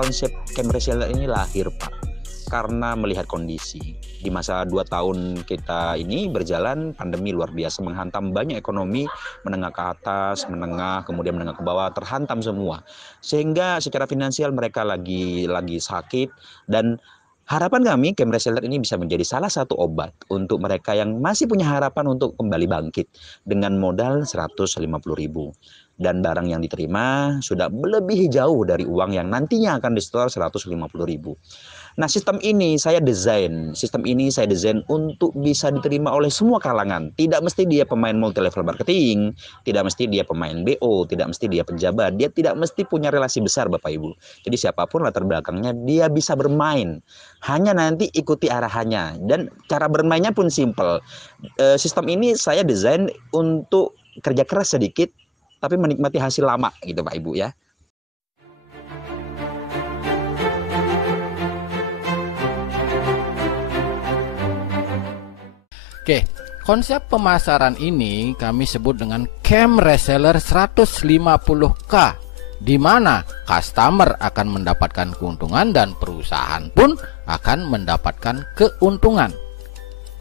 Konsep camp reseller ini lahir, Pak, karena melihat kondisi. Di masa 2 tahun kita ini berjalan, pandemi luar biasa menghantam banyak ekonomi, menengah ke atas, menengah, kemudian menengah ke bawah, terhantam semua. Sehingga secara finansial mereka lagi sakit, dan harapan kami camp reseller ini bisa menjadi salah satu obat untuk mereka yang masih punya harapan untuk kembali bangkit dengan modal 150.000. Dan barang yang diterima sudah melebihi jauh dari uang yang nantinya akan disetor 150.000. Nah, sistem ini saya desain untuk bisa diterima oleh semua kalangan. Tidak mesti dia pemain multi level marketing, tidak mesti dia pemain BO, tidak mesti dia pejabat, dia tidak mesti punya relasi besar, Bapak Ibu. Jadi siapapun latar belakangnya dia bisa bermain. Hanya nanti ikuti arahannya, dan cara bermainnya pun simple. Sistem ini saya desain untuk kerja keras sedikit tapi menikmati hasil lama gitu, Pak Ibu ya. Oke, konsep pemasaran ini kami sebut dengan camp reseller 150K, di mana customer akan mendapatkan keuntungan dan perusahaan pun akan mendapatkan keuntungan.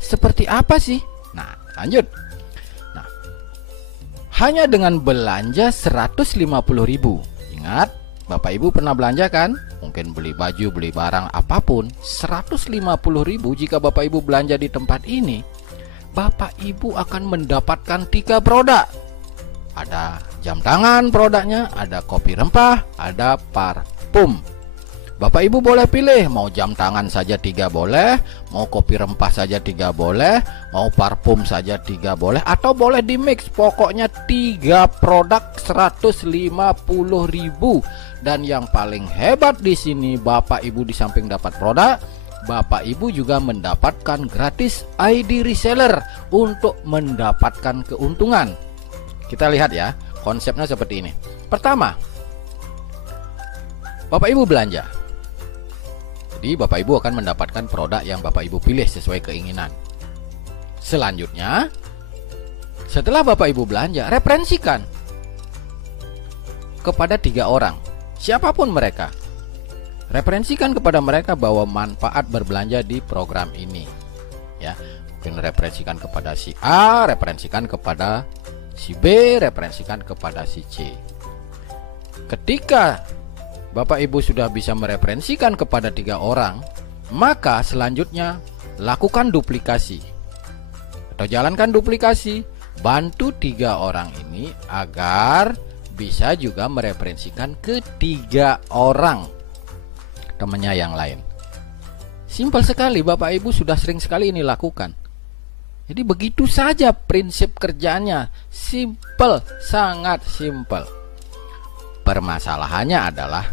Seperti apa sih? Nah, lanjut. Hanya dengan belanja 150.000. Ingat, Bapak Ibu pernah belanja kan? Mungkin beli baju, beli barang apapun. 150.000 jika Bapak Ibu belanja di tempat ini, Bapak Ibu akan mendapatkan 3 produk. Ada jam tangan produknya, ada kopi rempah, ada parfum. Bapak Ibu boleh pilih, mau jam tangan saja 3 boleh, mau kopi rempah saja 3 boleh, mau parfum saja 3 boleh, atau boleh di mix. Pokoknya 3 produk 150.000. Dan yang paling hebat di sini, Bapak Ibu di samping dapat produk, Bapak Ibu juga mendapatkan gratis ID reseller untuk mendapatkan keuntungan. Kita lihat ya, konsepnya seperti ini. Pertama, Bapak Ibu belanja. Jadi Bapak Ibu akan mendapatkan produk yang Bapak Ibu pilih sesuai keinginan. Selanjutnya, setelah Bapak Ibu belanja, referensikan kepada 3 orang, siapapun mereka. Referensikan kepada mereka bahwa manfaat berbelanja di program ini. Ya, mungkin referensikan kepada si A, referensikan kepada si B, referensikan kepada si C. Ketika Bapak Ibu sudah bisa mereferensikan kepada 3 orang, maka selanjutnya lakukan duplikasi atau jalankan duplikasi. Bantu 3 orang ini agar bisa juga mereferensikan ke 3 orang temannya yang lain. Simpel sekali, Bapak Ibu sudah sering sekali ini lakukan. Jadi begitu saja prinsip kerjanya, simpel, sangat simpel. Permasalahannya adalah,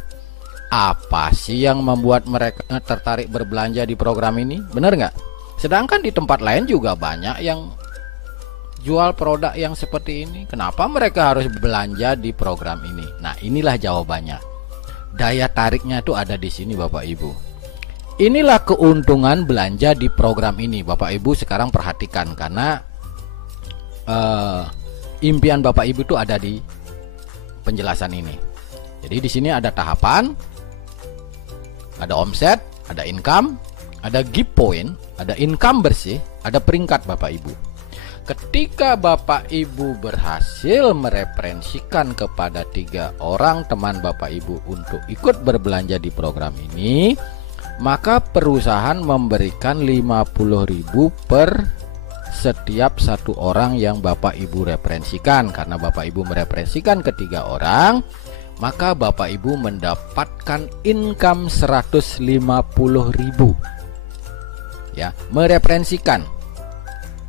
apa sih yang membuat mereka tertarik berbelanja di program ini? Benar nggak? Sedangkan di tempat lain juga banyak yang jual produk yang seperti ini. Kenapa mereka harus belanja di program ini? Nah, inilah jawabannya. Daya tariknya itu ada di sini, Bapak Ibu. Inilah keuntungan belanja di program ini. Bapak Ibu sekarang perhatikan, karena impian Bapak Ibu itu ada di penjelasan ini. Jadi di sini ada tahapan, ada omset, ada income, ada gift point, ada income bersih, ada peringkat Bapak Ibu. Ketika Bapak Ibu berhasil mereferensikan kepada 3 orang teman Bapak Ibu untuk ikut berbelanja di program ini, maka perusahaan memberikan 50.000 per setiap 1 orang yang Bapak Ibu referensikan. Karena Bapak Ibu mereferensikan ke 3 orang, maka Bapak Ibu mendapatkan income 150.000. Ya, mereferensikan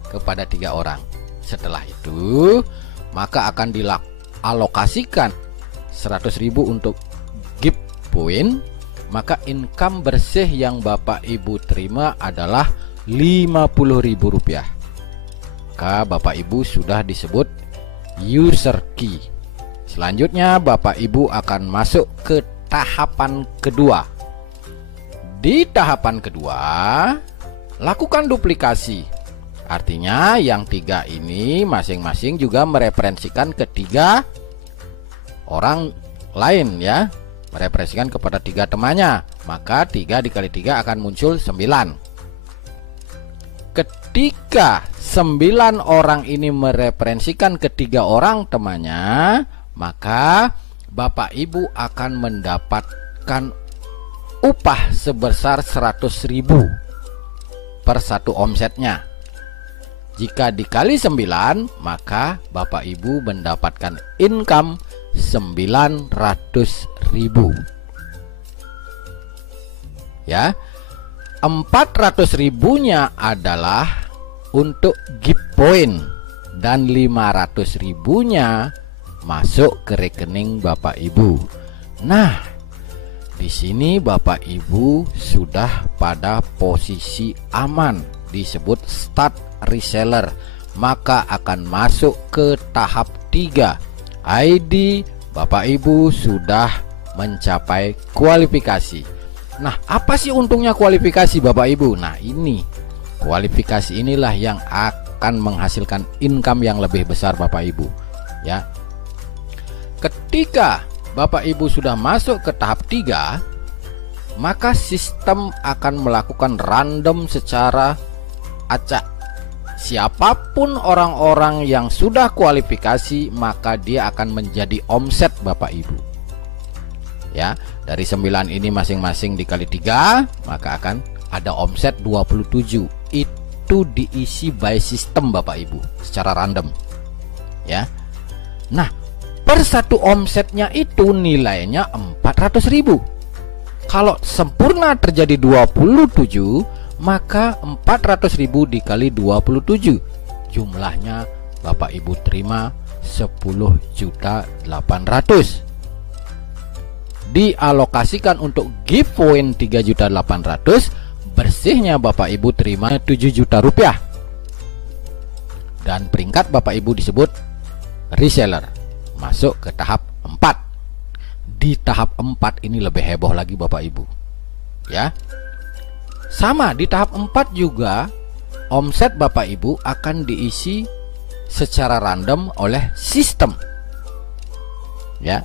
kepada 3 orang. Setelah itu, maka akan dialokasikan 100.000 untuk gift point maka income bersih yang Bapak Ibu terima adalah Rp50.000. Maka Bapak Ibu sudah disebut user key. Selanjutnya Bapak Ibu akan masuk ke tahapan kedua. Di tahapan kedua, lakukan duplikasi. Artinya yang 3 ini masing-masing juga mereferensikan ke 3 orang lain ya, mereferensikan kepada 3 temannya. Maka 3 dikali 3 akan muncul 9. Ketika 9 orang ini mereferensikan ke 3 orang temannya, maka Bapak Ibu akan mendapatkan upah sebesar 100.000 per satu omsetnya. Jika dikali 9, maka Bapak Ibu mendapatkan income 900.000. Ya, 400.000-nya adalah untuk gift point dan 500.000-nya masuk ke rekening Bapak Ibu. Nah, di sini Bapak Ibu sudah pada posisi aman, disebut start reseller, maka akan masuk ke tahap 3. ID Bapak Ibu sudah mencapai kualifikasi. Nah, apa sih untungnya kualifikasi Bapak Ibu? Nah, ini kualifikasi inilah yang akan menghasilkan income yang lebih besar Bapak Ibu ya. Ketika Bapak Ibu sudah masuk ke tahap 3, maka sistem akan melakukan random secara acak. Siapapun orang-orang yang sudah kualifikasi, maka dia akan menjadi omset Bapak Ibu. Ya, dari 9 ini masing-masing dikali 3, maka akan ada omset 27. Itu diisi by system Bapak Ibu secara random. Ya. Nah, per satu omsetnya itu nilainya 400.000. Kalau sempurna terjadi 27, maka 400.000 dikali 27, jumlahnya Bapak Ibu terima 10.800.000. Dialokasikan untuk giveaway 3.800.000, bersihnya Bapak Ibu terima 7 juta rupiah. Dan peringkat Bapak Ibu disebut reseller, masuk ke tahap 4. Di tahap 4 ini lebih heboh lagi Bapak Ibu ya. Sama di tahap 4 juga omset Bapak Ibu akan diisi secara random oleh sistem ya.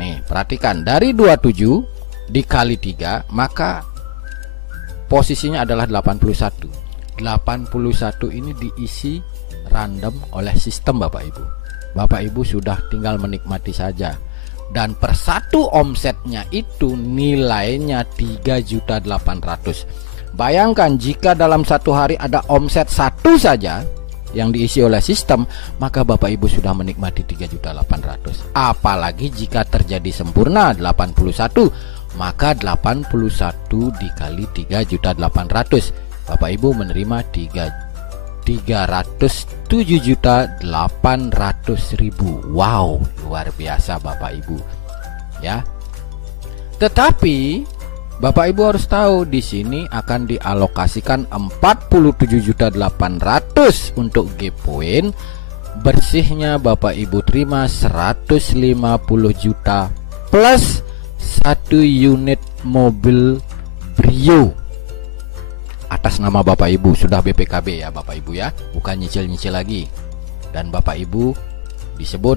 Nih, perhatikan, dari 27 dikali 3, maka posisinya adalah 81. 81 ini diisi random oleh sistem Bapak Ibu. Bapak Ibu sudah tinggal menikmati saja. Dan per satu omsetnya itu nilainya 3.800.000. Bayangkan jika dalam satu hari ada omset 1 saja yang diisi oleh sistem, maka Bapak Ibu sudah menikmati 3.800.000. Apalagi jika terjadi sempurna 81, maka 81 dikali 3.800.000, Bapak Ibu menerima 307.800.000. Wow, luar biasa Bapak Ibu ya. Tetapi Bapak Ibu harus tahu, di sini akan dialokasikan 47.800.000 untuk giveaway. Bersihnya Bapak Ibu terima 150 juta plus 1 unit mobil Brio atas nama Bapak Ibu. Sudah BPKB ya Bapak Ibu ya, bukan nyicil-nyicil lagi. Dan Bapak Ibu disebut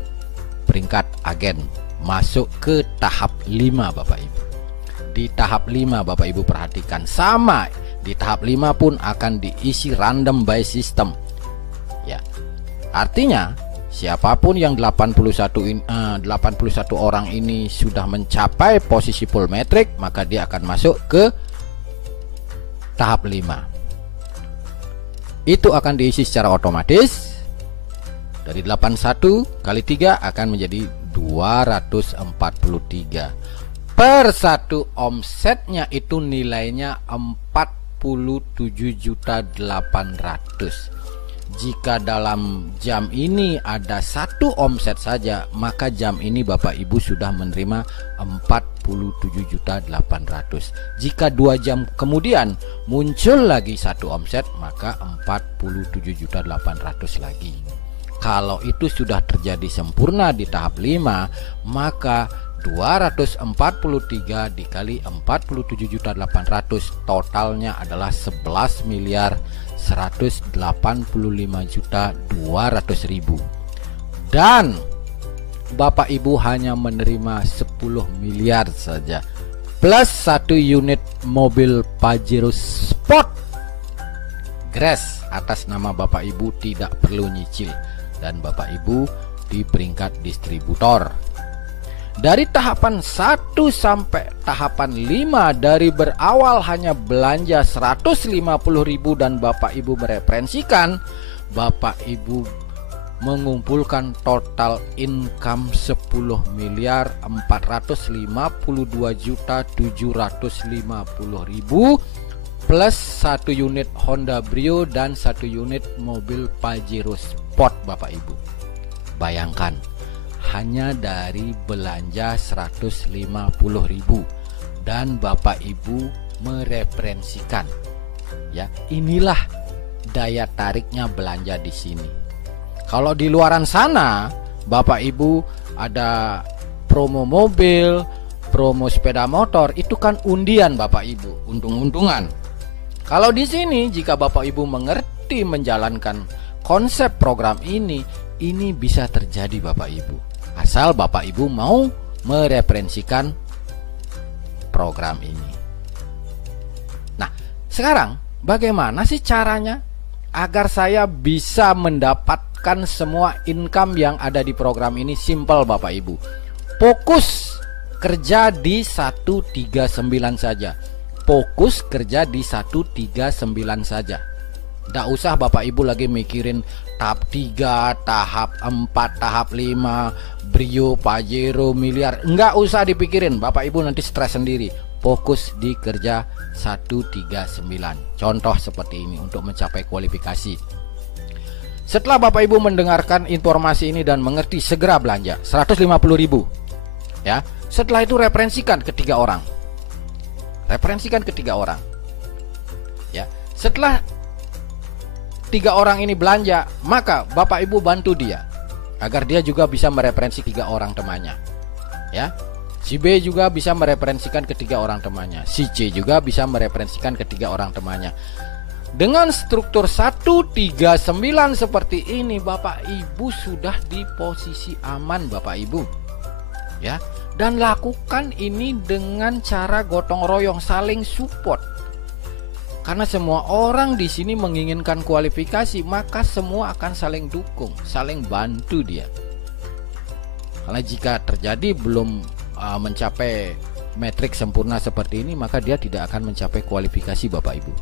peringkat agen, masuk ke tahap 5 Bapak Ibu. Di tahap 5 Bapak Ibu perhatikan, sama di tahap 5 pun akan diisi random by system ya. Artinya siapapun yang 81 orang ini sudah mencapai posisi full metric, maka dia akan masuk ke tahap 5. Itu akan diisi secara otomatis. Dari 81 kali 3 akan menjadi 243. Per satu omsetnya itu nilainya 47.800.000. Jika dalam jam ini ada 1 omset saja, maka jam ini Bapak Ibu sudah menerima 47.800.000. Jika 2 jam kemudian muncul lagi 1 omset, maka 47.800.000 lagi. Kalau itu sudah terjadi sempurna di tahap 5, maka 243 dikali 47.800.000 totalnya adalah 11.185.200.000. Dan Bapak Ibu hanya menerima 10 miliar saja plus 1 unit mobil Pajero Sport Grace atas nama Bapak Ibu, tidak perlu nyicil, dan Bapak Ibu di peringkat distributor. Dari tahapan 1 sampai tahapan 5, dari berawal hanya belanja 150.000 dan Bapak Ibu mereferensikan, Bapak Ibu mengumpulkan total income 10.452.750.000 plus 1 unit Honda Brio dan 1 unit mobil Pajero Sport. Bapak Ibu bayangkan, hanya dari belanja 150.000 dan Bapak Ibu mereferensikan. Ya, inilah daya tariknya belanja di sini. Kalau di luaran sana, Bapak Ibu ada promo mobil, promo sepeda motor, itu kan undian Bapak Ibu, untung-untungan. Kalau di sini, jika Bapak Ibu mengerti menjalankan konsep program ini bisa terjadi Bapak Ibu. Asal Bapak Ibu mau mereferensikan program ini. Nah, sekarang bagaimana sih caranya agar saya bisa mendapatkan semua income yang ada di program ini? Simple Bapak Ibu. Fokus kerja di 139 saja. Fokus kerja di 139 saja. Nggak usah Bapak Ibu lagi mikirin tahap 3, tahap 4, tahap 5, Brio, Pajero, miliar. Nggak usah dipikirin, Bapak Ibu nanti stres sendiri. Fokus di kerja 139. Contoh seperti ini untuk mencapai kualifikasi. Setelah Bapak Ibu mendengarkan informasi ini dan mengerti, segera belanja 150.000. Ya. Setelah itu referensikan ke 3 orang. Referensikan ke 3 orang. Ya. Setelah 3 orang ini belanja, maka Bapak Ibu bantu dia agar dia juga bisa mereferensi 3 orang temannya. Ya. Si B juga bisa mereferensikan ke 3 orang temannya. Si C juga bisa mereferensikan ke 3 orang temannya. Dengan struktur 139 seperti ini, Bapak Ibu sudah di posisi aman Bapak Ibu. Ya. Dan lakukan ini dengan cara gotong royong, saling support. Karena semua orang di sini menginginkan kualifikasi, maka semua akan saling dukung, saling bantu dia. Karena jika terjadi belum mencapai metrik sempurna seperti ini, maka dia tidak akan mencapai kualifikasi Bapak Ibu.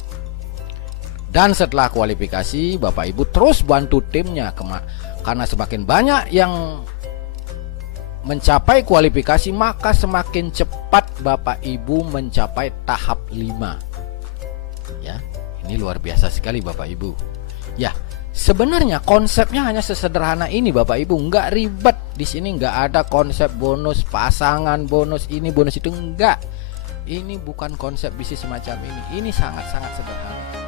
Dan setelah kualifikasi, Bapak Ibu terus bantu timnya, karena semakin banyak yang mencapai kualifikasi, maka semakin cepat Bapak Ibu mencapai tahap 5. Ya, ini luar biasa sekali Bapak Ibu. Ya, sebenarnya konsepnya hanya sesederhana ini Bapak Ibu, nggak ribet. Di sini nggak ada konsep bonus pasangan, bonus ini, bonus itu, enggak. Ini bukan konsep bisnis semacam ini. Ini sangat-sangat sederhana.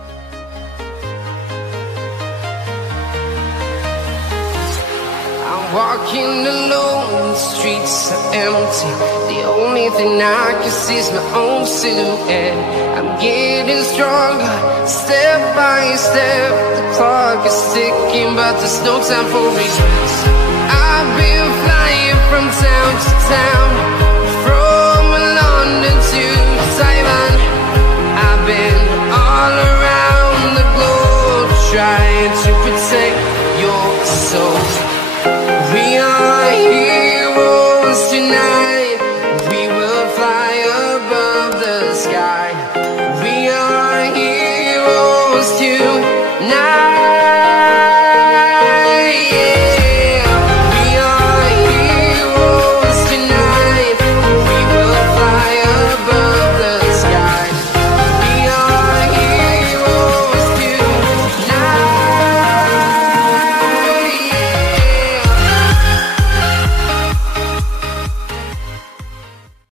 I'm walking alone, the streets are empty. The only thing I can see is my own silhouette. I'm getting stronger, step by step. The clock is ticking, but there's no time for regrets. I've been flying from town to town,